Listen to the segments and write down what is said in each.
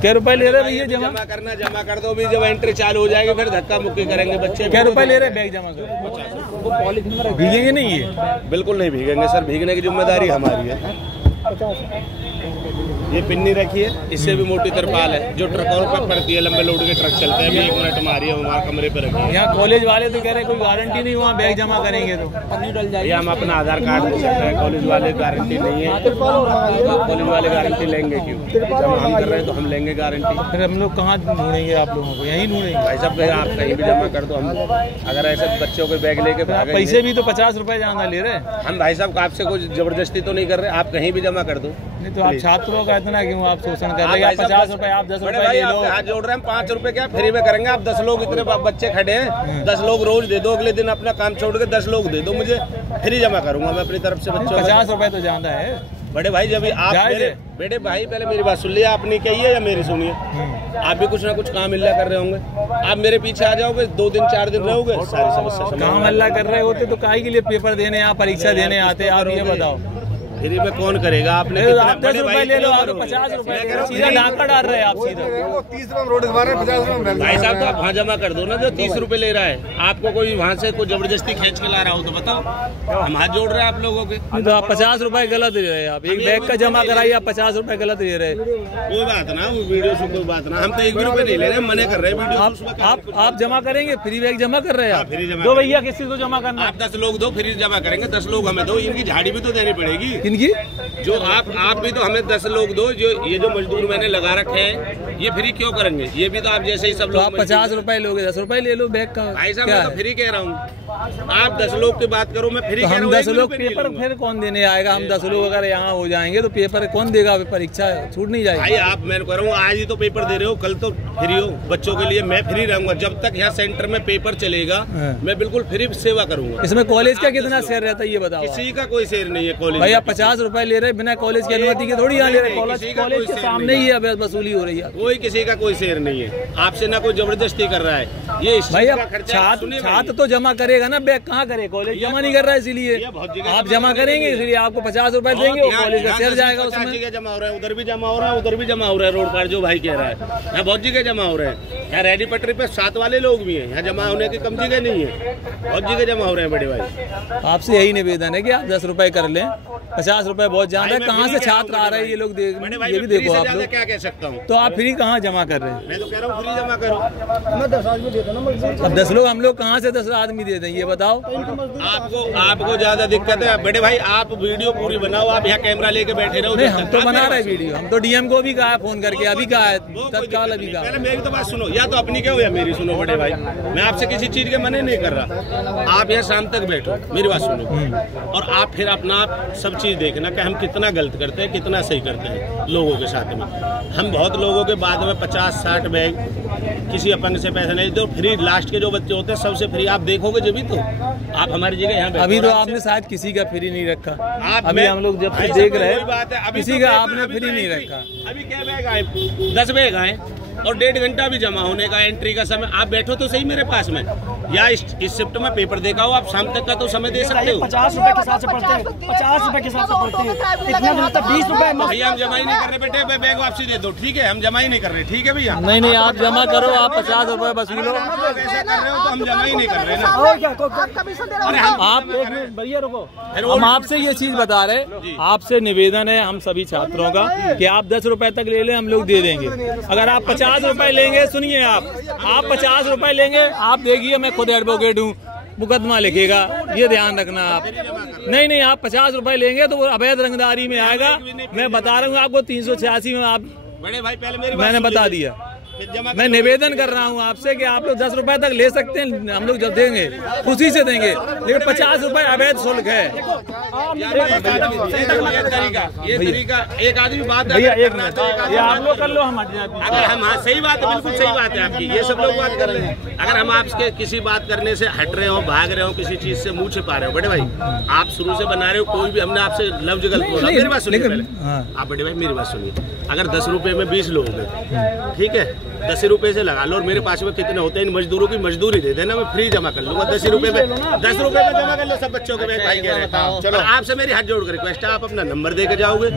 क्या रुपए ले रहे भैया? जमा करना, जमा कर दो भी, जब एंट्री चालू हो जाएगी फिर धक्का मुक्की करेंगे बच्चे। क्या रुपए ले रहे बैग जमा कर? 50। पॉलिथीन में भीगेंगे नहीं ये? बिल्कुल नहीं भीगेंगे सर, भीगने की जिम्मेदारी हमारी है। 50। ये पिन्नी रखी है, इससे भी मोटी तरपाल है जो ट्रकों पर पड़ती है, लंबे लोड के ट्रक चलते हैं। अभी 1 मिनट मारी है, हमारे कमरे पे रखी है। यहाँ कॉलेज वाले तो कह रहे कोई गारंटी नहीं, वहाँ बैग जमा करेंगे तो पन्नी डल जाएगी। हम अपना आधार कार्ड दे सकते हैं, कॉलेज वाले गारंटी नहीं है। कॉलेज वाले गारंटी लेंगे क्यों? जब हम कर रहे हैं तो हम लेंगे गारंटी। फिर हम लोग कहाँ ढूंढेंगे आप लोगों को? यहीं ढूंढेंगे भाई साहब, आप कहीं भी जमा कर दो। हम अगर ऐसे बच्चों के बैग लेके भागेंगे, पैसे भी तो 50 रुपए ज्यादा ले रहे हैं। हम भाई साहब आपसे कोई जबरदस्ती तो नहीं कर रहे, आप कहीं भी जमा कर दो। नहीं तो आप छात्रों का इतना क्यों आप शोषण कर रहे हैं? 50 रुपए, आप 10 रुपए ले लो। हाथ जोड़ रहे हैं, 5 रुपए क्या फ्री में करेंगे? आप 10 लोग, इतने बच्चे खड़े हैं, 10 लोग रोज दे दो। अगले दिन अपना काम छोड़ के 10 लोग दे दो, मुझे फ्री जमा करूंगा मैं अपनी तरफ से बच्चों। 50 रुपए तो ज्यादा है बड़े भाई। जब आप बेटे भाई पहले मेरी बात सुन लिया आपने, कही है या मेरी सुनिए। आप भी कुछ ना कुछ काम अल्लाह कर रहे होंगे, आप मेरे पीछे आ जाओगे, 2 दिन 4 दिन रहोगे, सारी समस्या काम अल्लाह कर रहे होते तो काहे के लिए पेपर देने आप परीक्षा देने आते? आप ये बताओ फ्री में कौन करेगा? आपने आप 10 रुपए ले लो, आप 50 रुपए सीधा डाका डाल रहे हैं आप सीधा। 30 रुपए रोड 50 रुपए भाई साहब तो आप वहाँ जमा कर दो ना, जो 30 रुपए ले रहा है। आपको कोई वहाँ से कोई जबरदस्ती खींच के ला रहा हो तो बताओ, हम हाथ जोड़ रहे हैं आप लोगों के। तो आप 50 रुपए गलत दे रहे हैं। आप एक बैग का जमा कराइए, आप 50 रुपए गलत दे रहे हैं। कोई बात ना, वो वीडियो से कोई बात ना, हम तो 1 भी रुपए नहीं ले रहे हैं, मने कर रहे हैं वीडियो। आप जमा करेंगे, फ्री बैग जमा कर रहे हैं? फ्री जमा दो भैया, किसी को जमा करना? आप 10 लोग दो, फ्री जमा करेंगे। 10 लोग हमें दो, इनकी झाड़ी भी तो देनी पड़ेगी। इनकी जो आप भी तो हमें 10 लोग दो। जो ये जो मजदूर मैंने लगा रखे हैं, ये फ्री क्यों करेंगे? ये भी तो आप जैसे ही सब लोग। आप 50 रुपए लोगे, 10 रुपए ले लो बैग का। भाई साहब मैं तो फ्री कह रहा हूँ, आप 10 लोग की बात करो, मैं फ्री कह रहा हूँ। 10 लोग पेपर फिर कौन देने आएगा? हम 10 लोग अगर यहाँ हो जाएंगे तो पेपर कौन देगा? परीक्षा छूट नहीं जाएगी। भाई आप, मैं कह रहा हूँ आज ही तो पेपर दे रहे हो, कल तो फ्री हो बच्चों के लिए। मैं फ्री रहूंगा जब तक यहाँ सेंटर में पेपर चलेगा, मैं बिल्कुल फ्री सेवा करूंगा। इसमें कॉलेज का कितना शेयर रहता है ये बताओ? किसी का कोई शेयर नहीं है कॉलेज। भाई आप 50 रुपए ले रहे बिना कॉलेज की अनुमति के थोड़ी यहाँ ले रहे। कॉलेज के सामने ही अब वसूली हो रही है। कोई किसी का कोई शेयर नहीं है, आपसे ना कोई जबरदस्ती कर रहा है। ये भैया छात्र तो जमा करेगा ना, बैग कहाँ करे? कॉलेज जमा नहीं कर रहा है, इसीलिए आप जमा करेंगे, इसलिए आपको 50 रुपए देंगे, कॉलेज का शेयर जाएगा उसमें। जमा हो रहा है, उधर भी जमा हो रहा है, उधर भी जमा हो रहा है। रोड पर जो भाई कह रहा है, यहाँ बहुत जगह जमा हो रहे हैं। यहाँ रेडी पटरी पे 7 वाले लोग भी हैं, यहाँ जमा होने की कम जगह नहीं है, बहुत जगह जमा हो रहे हैं बड़े भाई। आपसे यही निवेदन है कि आप 10 रुपए कर लें, 50 रुपए बहुत ज्यादा है। कहाँ से छात्र आ रहे हैं ये लोग? ये भी देखो आप लोग। क्या कह सकता हूँ? तो आप फ्री कहाँ जमा कर रहे हैं? मैं तो कह रहा हूँ फ्री जमा करो। मैं 10 आदमी देता ना। अब 10 लोग हम लोग कहाँ से 10 आदमी दे दें ये बताओ? आपको ज्यादा दिक्कत है बड़े भाई, आप वीडियो पूरी बनाओ, आप यहाँ कैमरा लेके बैठे रहो। नहीं, हम तो बना रहे वीडियो, हम तो डीएम को भी कहा है फोन करके, अभी कहा है तत्काल अभी कहा। पहले मेरी तो बात सुनो, या तो अपनी क्या हो या मेरी सुनो बड़े भाई। मैं आपसे किसी चीज के मने नहीं कर रहा, आप यहाँ शाम तक बैठो, मेरी बात सुनो, और आप फिर अपना सब चीज देखना कि हम कितना गलत करते हैं, कितना सही करते हैं लोगों के साथ में। हम बहुत लोगों के बाद में 50-60 बैग किसी अपन से पैसे नहीं दो, फ्री लास्ट के जो बच्चे होते हैं सबसे फ्री। आप देखोगे जब भी तो आप हमारी जगह यहाँ अभी तो आपने शायद किसी का फ्री नहीं रखा। अभी हम लोग जब से देख रहे हैं किसी का आपने फ्री नहीं रखा। अभी क्या बैग आए? 10 बैग आए और 1.5 घंटा भी जमा होने का, एंट्री का समय। आप बैठो तो सही मेरे पास में, या इस शिफ्ट में पेपर देखा हो, आप शाम तक का तो समय दे सकते हो। 50 रुपए के हिसाब से पढ़ते हैं, 50 रुपए के हिसाब से पढ़ते हैं, इतना मतलब 20 रुपए। भैया हम जमा ही नहीं कर रहे बेटे, बैग वापसी दे दो, ठीक है? हम जमा ही नहीं कर रहे, ठीक है भैया? नहीं आप जमा करो, आप 50 रुपए वसूलो। ऐसा कर रहे हो तो हम जमा ही नहीं कर रहे ना। आप एक मिनट भैया रुको, हम आपसे ये चीज बता रहे, आपसे निवेदन है हम सभी छात्रों का कि आप 10 रुपए तक ले लें, हम लोग दे देंगे। अगर आप 50 रुपए लेंगे, सुनिए आप 50 रुपए लेंगे, आप देखिए मैं खुद एडवोकेट हूँ, मुकदमा लिखेगा, ये ध्यान रखना आप। नहीं आप 50 रुपए लेंगे तो वो अवैध रंगदारी में आएगा। मैं बता रहा हूँ आपको 386 में आप बड़े भाई पहले मैंने बता दिया। मैं निवेदन कर रहा हूँ आपसे कि आप लोग 10 रुपए तक ले सकते हैं, हम लोग जब देंगे खुशी से देंगे, लेकिन 50 रुपए अवैध शुल्क है। ये तरीका एक आदमी बात भैया एक मिनट, ये आप लोग कर लो, हम हट जाते हैं। अगर हम सही बात है, बिल्कुल सही बात है आपकी, ये सब लोग बात कर रहे हैं। अगर हम आपके किसी बात करने से हट रहे हो, भाग रहे हो, किसी चीज से मुंह छिपा रहे हो, बड़े भाई आप शुरू से बना रहे हो, कोई भी हमने आपसे लफ्ज गलत बोला, मेरी बात सुनिए पहले। आप बड़े भाई मेरी बात सुनिए, अगर 10 रुपए में 20 लोग हैं, ठीक है, 10 रुपए से लगा लो, और मेरे पास में कितने होते हैं इन मजदूरों की मजदूरी दे देना, मैं फ्री जमा कर लूंगा 10 रुपए में, 10 रुपए में जमा कर लो सब बच्चों के बैग भाई कह रहे हैं। चलो आपसे मेरी हाथ जोड़ कर रिक्वेस्ट है, आप अपना नंबर दे के जाओगे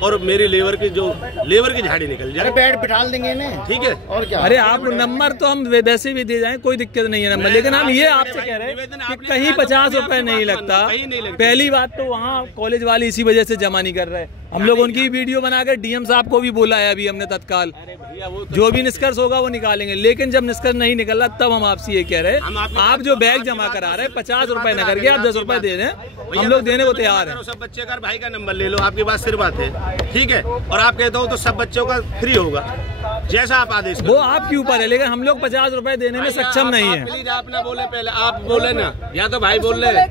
और मेरी लेबर की झाड़ी निकल जाए, बैठ बिठा देंगे ना, ठीक है। और क्या, अरे आप नंबर तो हम वैसे भी दे जाएं, कोई दिक्कत नहीं है नंबर, लेकिन हम ये आपसे कह रहे हैं कि कहीं 50 रुपए नहीं लगता। पहली बात तो वहाँ कॉलेज वाले इसी वजह से जमा नहीं कर रहे, हम लोग उनकी वीडियो बनाकर डीएम साहब को भी बोला है अभी हमने तत्काल, जो भी निष्कर्ष होगा वो निकालेंगे, लेकिन जब निष्कर्ष नहीं निकला तब हम आपसे ये कह रहे हैं, आप जो बैग जमा करा रहे हैं 50 रुपए न करके आप 10 रुपए दे रहे हैं, हम लोग देने को तैयार हैं। सब बच्चे का भाई का नंबर ले लो, आपकी बात सिर्फ बात है, ठीक है, और आप कहते हो तो सब बच्चों का फ्री होगा, जैसा आप आदेश वो आपके ऊपर है, लेकिन हम लोग 50 रुपए देने में सक्षम नहीं है। प्लीज आप ना बोले, पहले आप बोले ना, या तो भाई बोल रहे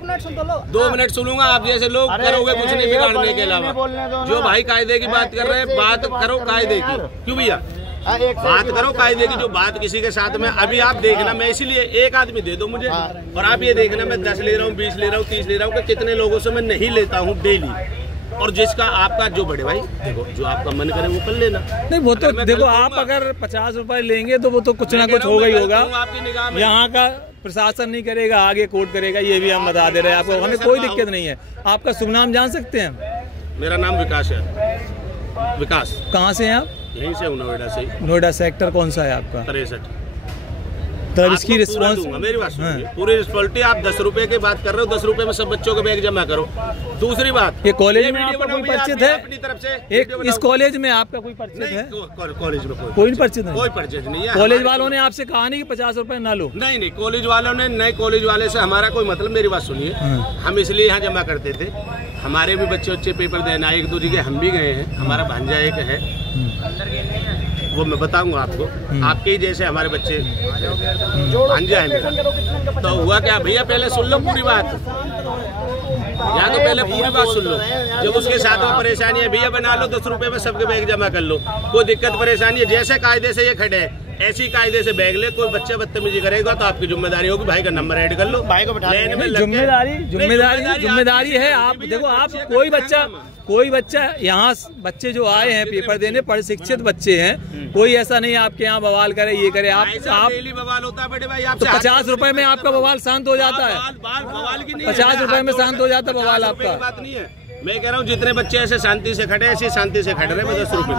2 मिनट सुनूंगा, आप जैसे लोग करोगे कुछ नहीं बिगाड़ने के अलावा। जो भाई कायदे की बात कर रहे हैं, बात करो कायदे की, क्यों भैया बात करो कायदे की, जो बात किसी के साथ में अभी आप देखना, मैं इसीलिए एक आदमी दे दो मुझे, और आप ये देखना मैं 10 ले रहा हूँ, 20 ले रहा हूँ, 30 ले रहा हूँ, कितने लोगों से मैं नहीं लेता हूँ डेली, और जिसका आपका जो बड़े भाई देखो जो आपका मन करे वो कर लेना। नहीं वो तो देखो, आप अगर 50 रुपए लेंगे तो वो तो कुछ ना कुछ होगा ही होगा, यहाँ का प्रशासन नहीं करेगा, आगे कोर्ट करेगा, ये भी हम बता दे रहे हैं आपको, हमें कोई दिक्कत नहीं है। आपका शुभ नाम जान सकते हैं? मेरा नाम विकास है। विकास। कहाँ से हैं आप? यहीं से हूँ, नोएडा से। नोएडा सेक्टर कौन सा है आपका? 63। तब इसकी रिस्पॉन्स, मेरी बात सुनिए, पूरी रिस्पॉन्सिबिलिटी, आप 10 रुपए की बात कर रहे हो, 10 रुपए में सब बच्चों के बैग जमा करो। दूसरी बात, ये कॉलेज में आपका कोई परिचित है? अपनी तरफ से एक इस कॉलेज में आपका कोई परिचित है? कॉलेज में कोई परिचित नहीं, कोई परिचित नहीं है। कॉलेज वालों ने आपसे कहा नहीं कि 50 रुपए ना लो? नहीं नहीं, कॉलेज वालों ने नहीं, कॉलेज वाले से हमारा कोई मतलब, मेरी बात सुनिए, हम इसलिए यहाँ जमा करते थे, हमारे भी बच्चे पेपर देना, एक दो जगह हम भी गए हैं, हमारा भांजा एक है, वो मैं बताऊंगा आपको, आपके ही जैसे हमारे बच्चे भांजा है मेरा। तो हुआ क्या भैया, पहले सुन लो पूरी बात, या तो पहले पूरी बात सुन लो, जब उसके साथ में परेशानी है भैया बना लो, 10 रुपए में सबके बैग जमा कर लो, कोई दिक्कत परेशानी है, जैसे कायदे से ये खड़े हैं ऐसी कायदे से बैग ले, कोई बच्चा बदतमीजी करेगा तो आपकी जिम्मेदारी होगी, भाई का नंबर ऐड कर लो, भाई को बैठा लेने में जिम्मेदारी है। आप देखो, आप कोई बच्चा यहाँ बच्चे जो आए हैं पेपर देने, पढ़ शिक्षित बच्चे हैं, कोई ऐसा नहीं आपके यहाँ बवाल करे, ये करे, आप डेली बवाल होता है बड़े भाई, आप तो 50 रुपए में आपका बवाल शांत हो जाता है, 50 रुपए में शांत हो जाता है बवाल आपका। बात नहीं है, मैं कह रहा हूँ जितने बच्चे ऐसे शांति से खड़े, ऐसी शांति से खड़े रहे, मैं 10 रुपए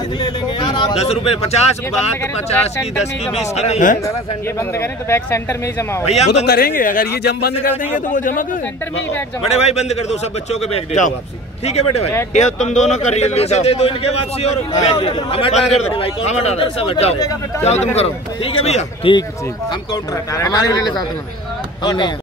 10 रुपए 50 बात 50 की 10 की 20 की नहीं है। ये बंद करें तो बैग सेंटर में ही जमा हो, वो तो करेंगे, अगर ये जम बंद कर देंगे तो वो जमा कर सेंटर में ही बैग जमा। बड़े भाई बंद कर दो, सब बच्चों के बैग दे दो वापसी, ठीक है बड़े भाई, ये तुम दोनों कर दे दो इनके वापसी, और बैग दे दो, हमारा सब जाओ तुम करो, ठीक है भैया, ठीक, हम काउंटर हटा रहे हैं। हमारे साथ में